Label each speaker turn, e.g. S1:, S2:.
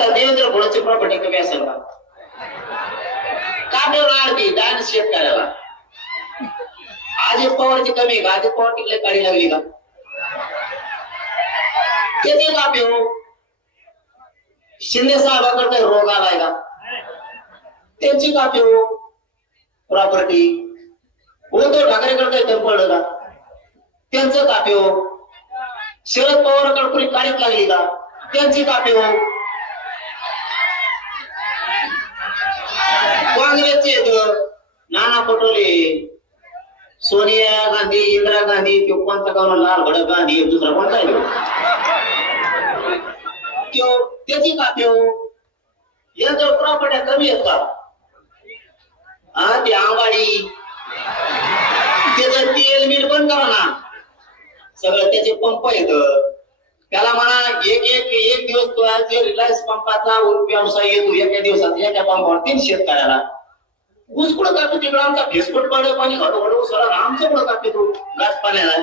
S1: आता देवेंद्र फडणवीसची प्रॉपर्टी कमी असेल का का ठेवून आरती डान्स शेतकऱ्याला अजित पवारची कमी का? अजित पवार तिकडे काढी लागली का? त्याचे कापे हो. शिंदे साहेबाकडे काही रोग आलाय का? त्यांची कापे हो. प्रॉपर्टी उद्धव ठाकरेकडे काही कमी पडलं का? त्यांचं कापे हो. शरद पवारकडे कुणी काढीत लागली का? त्यांची कापे हो काँग्रेसचे आहेत, नाना पटोले. सोनिया गांधी इंदिरा गांधी तो कोणता का लाल भडक गांधी दुसरा कोणता आहे त्यो त्याची का त्यो? यांच्या प्रॉपर्ट्या कमी आहेत का? हा ते आंबाडी. त्याचं तेल मीठ बंद करा ना. सगळं त्याचे पंप येत त्याला म्हणा एक एक एक दिवस तो रिलायन्स पंपाचा व्यवसाय येतो. एका दिवसात एका पंपावर तीन शेतकऱ्याला. ऊस कुठं कापतो तिकडं आमचा फेसबुक पाणी पाणी घालतो घालतो सर आमचं कुठं कापतो तो गाছ पाण्याला